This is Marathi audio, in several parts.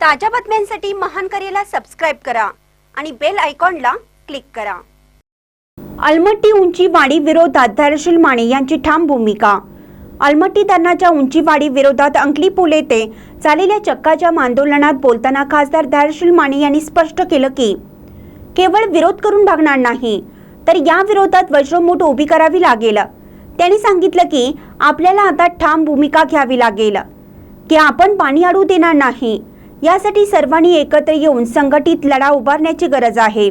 ताज्या बातम्यांसाठी महान करेला सबस्क्राईब करा आणि बेल आयकॉनला क्लिक करा. अलमट्टी उंची वाढी विरोधात धैर्यशील माने यांची ठाम भूमिका. अलमट्टी धरणाच्या उंचीवाडी विरोधात अंकली पूल येथे झालेल्या चक्काच्या आंदोलनात बोलताना खासदार धैर्यशील माने यांनी स्पष्ट केलं की केवळ विरोध करून भागणार नाही तर या विरोधात वज्रमूठ उभी करावी लागेल. त्यांनी सांगितलं की आपल्याला आता ठाम भूमिका घ्यावी लागेल. की आपण पाणी अडू देणार नाही यासाठी सर्वांनी एकत्र येऊन संघटित लढा उभारण्याची गरज आहे.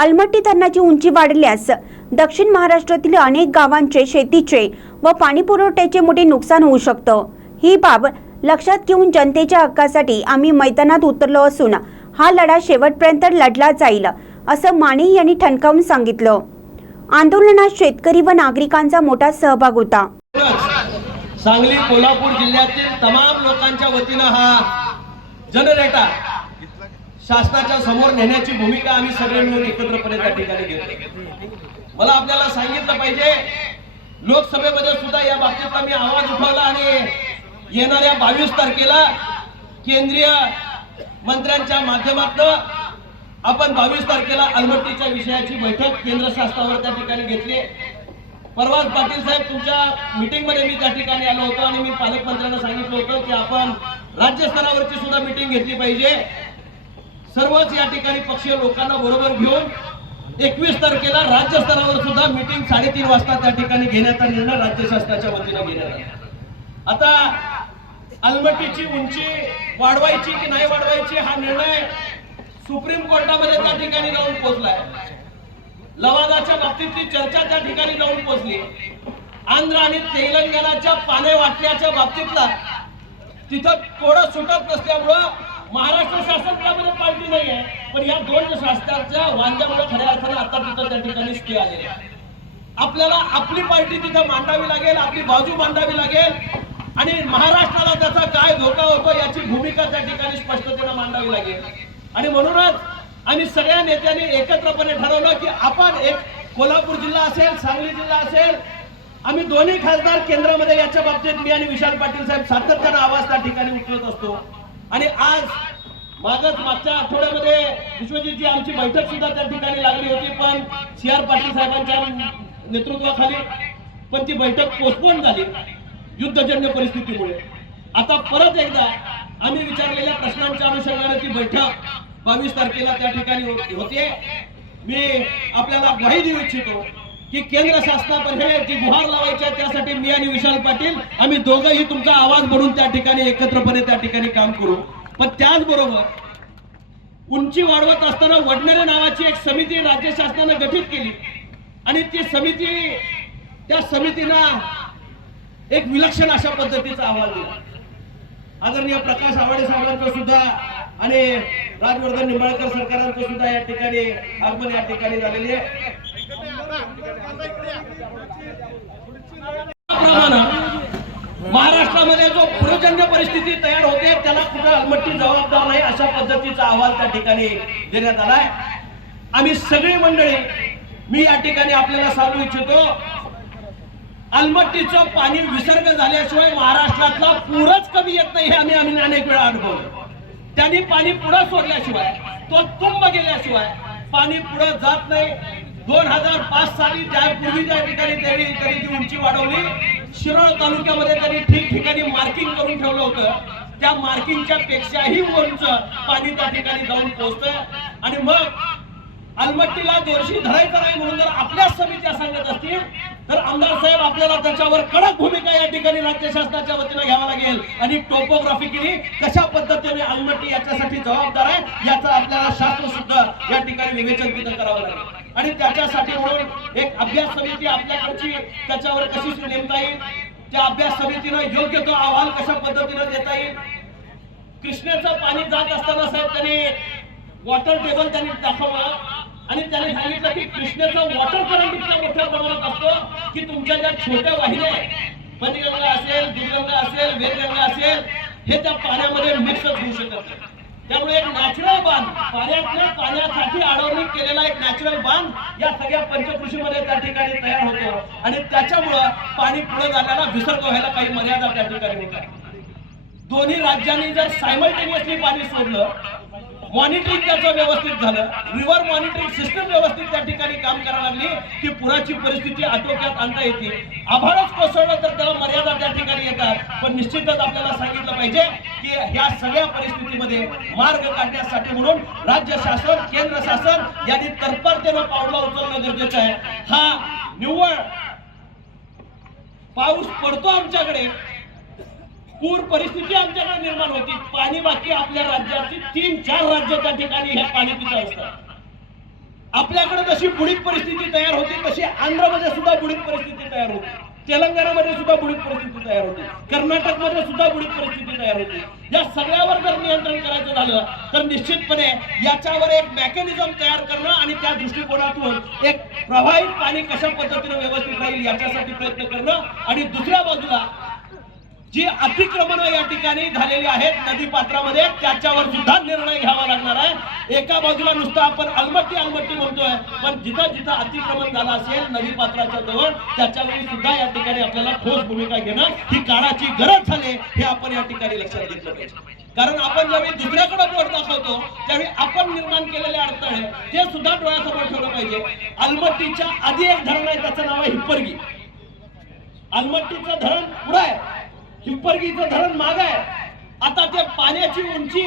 अलमट्टी धरणाची उंची वाढल्यास दक्षिण महाराष्ट्रातील अनेक गावांचे शेतीचे व पाणी पुरवठ्याचे मोठे नुकसान होऊ शकतं. ही बाब लक्षात घेऊन जनतेच्या हक्कासाठी आम्ही मैदानात उतरलो असून हा लढा शेवटपर्यंत लढला जाईल असं माने यांनी ठणकावून सांगितलं. आंदोलनात शेतकरी व नागरिकांचा मोठा सहभाग होता. सांगली कोल्हापूर जिल्ह्यातील तमाम लोकांच्या वतीनं हा जनरेटा शासनाच्या समोर नेण्याची भूमिका आम्ही सगळे मिळून एकत्रपणे त्या ठिकाणी घेतो. मला आपल्याला सांगितलं पाहिजे लोकसभेमध्ये सुद्धा या बाबतीतला मी आवाज उठवला आणि येणाऱ्या बावीस तारखेला केंद्रीय मंत्र्यांच्या माध्यमातून आपण बावीस तारखेला अलमट्टीच्या विषयाची बैठक केंद्र शासनावर त्या ठिकाणी घेतली परवाच पाटील साहेब तुमच्या मीटिंगमध्ये मी त्या ठिकाणी आलो होतो आणि मी पालकमंत्र्यांना सांगितलं होतं की आपण राज्य स्तरावरची सुद्धा मीटिंग घेतली पाहिजे. सर्वच या ठिकाणी पक्षीय लोकांना बरोबर घेऊन एकवीस तारखेला राज्य स्तरावर सुद्धा मीटिंग साडेतीन वाजता त्या ठिकाणी घेण्याचा निर्णय राज्य शासनाच्या वतीनं घेण्यात आला. आता अलमटीची उंची वाढवायची की नाही वाढवायची हा निर्णय सुप्रीम कोर्टामध्ये त्या ठिकाणी जाऊन पोहोचलाय. लवादाच्या बाबतीतली चर्चा त्या ठिकाणी जाऊन पोहोचली आंध्र आणि तेलंगणाच्या पाने वाटण्याच्या बाबतीतला तिथं थोडं सुटत नसल्यामुळं महाराष्ट्र शासन त्यामध्ये पार्टी नाही आहे पण या दोन शासनाच्या वांद्यामुळे खऱ्या अर्थानं आता तिथं त्या ठिकाणी स्टे आलेला आपल्याला आपली पार्टी तिथं मांडावी लागेल आपली बाजू मांडावी लागेल आणि महाराष्ट्राला त्याचा काय धोका होतो याची भूमिका त्या ठिकाणी स्पष्टतेनं मांडावी लागेल. आणि म्हणूनच आम्ही सगळ्या नेत्यांनी एकत्रपणे ठरवलं की आपण एक कोल्हापूर जिल्हा असेल सांगली जिल्हा असेल आम्ही दोन्ही खासदार केंद्रामध्ये याच्या बाबतीत मी आणि विशाल पाटील साहेब सातत्यानं आवाज त्या ठिकाणी उचलत असतो. आणि आज मागच मागच्या आठवड्यामध्ये विश्वजितची आमची बैठक सुद्धा त्या ठिकाणी लागली होती पण सी आर पाटील साहेबांच्या नेतृत्वाखाली पण ती बैठक पोस्टपोन झाली युद्धजन्य परिस्थितीमुळे. आता परत एकदा आम्ही विचारलेल्या प्रश्नांच्या अनुषंगाने ती बैठक बावीस तारखेला त्या ठिकाणी हो-, होते. मी आपल्याला ग्वाही देऊ इच्छितो की केंद्र शासनातर्फे जी गुहार लावायची आहे त्यासाठी मी आणि विशाल पाटील आम्ही दोघंही तुमचा आवाज बनून त्या ठिकाणी एकत्रपणे त्या ठिकाणी काम करू. पण त्याचबरोबर उंची वाढवत असताना वडनेरे नावाची एक समिती राज्य शासनानं गठीत केली. आणि ती समिती त्या समितीनं एक विलक्षण अशा पद्धतीचा अहवाल दिला. आदरणीय प्रकाश आवाडे साहेबांचा सुद्धा आणि राजवर्धन निंबाळकर सरकारांचं सुद्धा या ठिकाणी आगमन या ठिकाणी झालेली आहे. महाराष्ट्रामध्ये जो पूर्वजन्य परिस्थिती तयार होते त्याला कुठं अलमट्टी जबाबदार नाही अशा पद्धतीचा अहवाल त्या ठिकाणी देण्यात आलाय आम्ही सगळी मंडळी मी या ठिकाणी आपल्याला सांगू इच्छितो अलमट्टीचं पाणी विसर्ग झाल्याशिवाय महाराष्ट्रातला पूरच कमी येत नाही हे आम्ही आम्ही अनेक वेळा अनुभवलं. त्यांनी पाणी पुढे सोडल्याशिवाय तो तुंब गेल्याशिवाय पाणी पुढे जात नाही. दोन हजार पाच साली त्यापूर्वी त्या ठिकाणी त्यांनी त्यांनी उंची वाढवली शिरोळ तालुक्यामध्ये त्यांनी ठिकठिकाणी मार्किंग करून ठेवलं होतं. त्या मार्किंगच्या पेक्षाही उंच पाणी त्या ठिकाणी जाऊन पोहोचत आणि मग अलमट्टीला दोषी धरायचं नाही म्हणून जर आपल्याच समित्या सांगत असतील तर आमदार साहेब आपल्याला त्याच्यावर कडक भूमिका या ठिकाणी राज्य शासनाच्या वतीनं घ्यावा लागेल. आणि टोपोग्राफिकली कशा पद्धतीने अलमट्टी याच्यासाठी जबाबदार आहे याचा आपल्याला शास्त्र सुद्धा या ठिकाणी विवेचन तिथं करावं लागेल. आणि त्याच्यासाठी म्हणून एक अभ्यास समिती आपल्याकडची त्याच्यावर कशी नेमता येईल त्या अभ्यास समितीनं योग्य तो अहवाल कशा पद्धतीनं देता येईल? कृष्णेचं पाणी जात असताना साहेब त्यांनी वॉटर टेबल त्यांनी दाखवलं. आणि त्याने सांगितलं की कृष्णेचं वॉटर करंट इतक्या मोठ्या प्रमाणात असतो की तुमच्या ज्या छोट्या वाहिन्या आहेत पंचगंगा असेल दुर्गंगा असेल वेदगंगा असेल हे त्या पाण्यामध्ये मिक्सच होऊ शकत नाही. त्यामुळे एक नॅचरल बांध पाण्यातल्या पाण्यासाठी अडवणूक केलेला एक नॅचरल बांध या सगळ्या पंचकृषीमध्ये त्या ठिकाणी तयार होतो. आणि त्याच्यामुळं पाणी पुढे जाण्याला विसर्ग व्हायला काही मर्यादा त्या ठिकाणी होत दोन्ही राज्यांनी जर सायमल्टेनियसली पाणी सोडलं मॉनिटरिंग त्याचं व्यवस्थित झालं. रिव्हर मॉनिटरिंग सिस्टम व्यवस्थित त्या ठिकाणी काम करायला लागली की पुराची परिस्थिती आटोक्यात आणता येते. आभारच कोसळलं तर त्याला मर्यादा त्या ठिकाणी येतात. पण निश्चितच आपल्याला सांगितलं पाहिजे की ह्या सगळ्या परिस्थितीमध्ये मार्ग काढण्यासाठी म्हणून राज्य शासन केंद्र शासन यांनी तत्परतेनं पावलं उचलणं गरजेचं आहे. हा निव्वळ पाऊस पडतो आमच्याकडे. पूर परिस्थिती आमच्याकडे निर्माण होती. पाणी बाकी आपल्या राज्याची तीन चार राज्य त्या ठिकाणी हे पाणी पिता असतात. आपल्याकडे जशी बुडीत परिस्थिती तयार होती तशी आंध्रमध्ये सुद्धा बुडीत परिस्थिती तयार होती. तेलंगणामध्ये सुद्धा बुडीत परिस्थिती तयार होती. कर्नाटकमध्ये सुद्धा बुडीत परिस्थिती तयार होती. या सगळ्यावर जर नियंत्रण करायचं झालं तर निश्चितपणे याच्यावर एक मेकॅनिझम तयार करणं आणि त्या दृष्टिकोनातून एक प्रवाहित पाणी कशा पद्धतीने व्यवस्थित राहील याच्यासाठी प्रयत्न करणं आणि दुसऱ्या बाजूला जी अतिक्रमण या ठिकाणी झालेली आहेत नदी पात्रामध्ये त्याच्यावर सुद्धा निर्णय घ्यावा लागणार आहे. एका बाजूला नुसतं आपण अलमट्टी अलमट्टी म्हणतोय पण जिथं जिथं अतिक्रमण झालं असेल नदी पात्राच्या जवळ त्याच्यावेळी सुद्धा या ठिकाणी आपल्याला ठोस भूमिका घेणं ही काळाची गरज झाली हे आपण या ठिकाणी लक्षात घेतलं पाहिजे. कारण आपण ज्यावेळी दुसऱ्याकडे बोट दाखवतो त्यावेळी आपण निर्माण केलेले अडथळे ते सुद्धा डोळ्यासमोर ठेवलं पाहिजे. अलमट्टीच्या आधी एक धरण आहे त्याचं नाव आहे हिप्परगी. अलमट्टीचं धरण पुढं आहे. हिप्परगीचं धरण माग आहे. आता ते पाण्याची उंची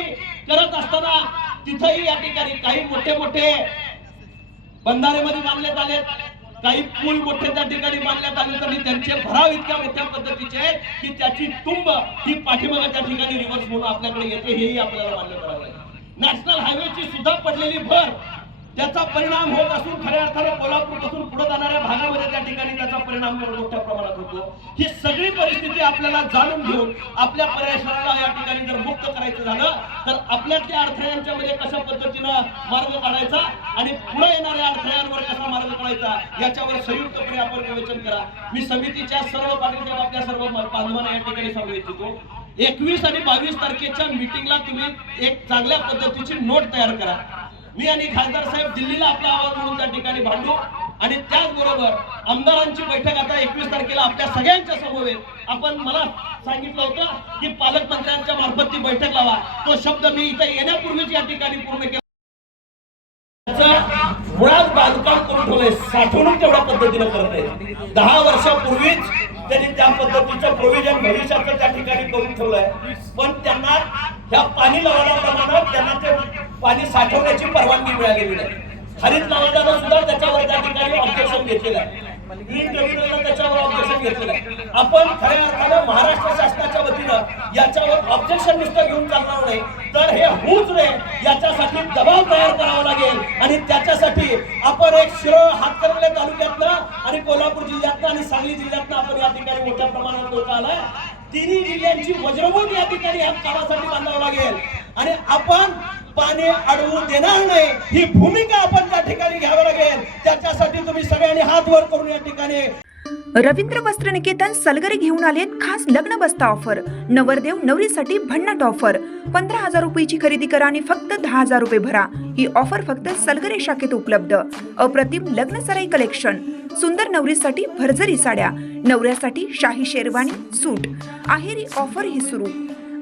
करत असताना तिथंही या ठिकाणी काही मोठे मोठे बंधारेमध्ये बांधण्यात आले काही पूल मोठे त्या ठिकाणी बांधण्यात आले तरी त्यांचे भराव इतक्या मोठ्या पद्धतीचे आहेत की त्याची तुंब ही पाठीमागा त्या ठिकाणी रिव्हर्स म्हणून आपल्याकडे येते हेही आपल्याला मान्य करावं लागेल. नॅशनल हायवेची सुद्धा पडलेली भर त्याचा परिणाम होत असून खऱ्या अर्थानं कोल्हापूरपासून पुढे जाणाऱ्या भागामध्ये त्या ठिकाणी त्याचा परिणाम मोठ्या प्रमाणात होतो. ही सगळी परिस्थिती आपल्याला जाणून घेऊन आपल्या परिसराला या ठिकाणी जर मुक्त करायचं झालं तर आपल्यातल्या अडथळ्यांच्या मध्ये कशा पद्धतीनं मार्ग काढायचा आणि पुढे येणाऱ्या अडथळ्यांवर कसा मार्ग काढायचा याच्यावर संयुक्तपणे आपण विवेचन करा. मी समितीच्या सर्व पाटील आपल्या सर्व बांधवांना या ठिकाणी सांगू इच्छितो. एकवीस आणि बावीस तारखेच्या मिटिंगला तुम्ही एक चांगल्या पद्धतीची नोट तयार करा. मी आणि खासदार साहेब दिल्लीला आपला आवाज म्हणून त्या ठिकाणी भांडू आणि त्याचबरोबर आमदारांची बैठक आता एकवीस तारखेला आपल्या सगळ्यांच्या समवेत आपण मला सांगितलं होतं की पालकमंत्र्यांच्या मार्फत ती बैठक लावा. तो शब्द मी इथे येण्यापूर्वीच या ठिकाणी पूर्ण केला. मुळात बांधकाम करून ठेवलंय. साठवणूक तेवढ्या पद्धतीनं करत आहे दहा वर्षापूर्वीच त्यांनी त्या पद्धतीचं प्रोव्हिजन भविष्याचं त्या ठिकाणी करून ठेवलंय. पण त्यांना ह्या पाणी लवादाप्रमाणे त्यांना ते पाणी साठवण्याची परवानगी मिळालेली नाही. हरित लवादानं सुद्धा त्याच्यावर त्या ठिकाणी ऑब्जेक्शन घेतलेलं आहे. ग्रीन ट्रिब्युनलनं त्याच्यावर ऑब्जेक्शन घेतलेलं आहे. आपण खऱ्या अर्थानं महाराष्ट्र शासनाच्या वतीनं याच्यावर ऑब्जेक्शन नुसतं घेऊन चालणार नाही. तर हे होऊच नये. याच्यासाठी दबाव तयार करावा लागेल. आणि त्याच्यासाठी आपण एक शिरोळ हातकर्ले तालुक्यातनं आणि कोल्हापूर जिल्ह्यातनं आणि सांगली जिल्ह्यातनं आपण या ठिकाणी मोठ्या प्रमाणात लोक आलाय तिन्ही जिल्ह्यांची वज्रभूत या ठिकाणी या कामासाठी बांधावं लागेल. आणि आपण पाणी अडवू देणार नाही. ही भूमिका आपण त्या ठिकाणी घ्यावी लागेल. त्याच्यासाठी तुम्ही सगळ्यांनी हात वर करून या ठिकाणी. रवींद्र वस्त्र निकेतन सलगरी घेऊन आलेत खास लग्न बस्ता ऑफर नवरदेव नवरीसाठी भन्नाट ऑफर पंधरा हजार रुपयाची खरेदी करा आणि फक्त दहा हजार रुपये भरा. ही ऑफर फक्त सलगरे शाखेत उपलब्ध. अप्रतिम लग्न सराई कलेक्शन सुंदर नवरीसाठी भरजरी साड्या. नवऱ्यासाठी शाही शेरवानी सूट. आहेरी ऑफर ही सुरू.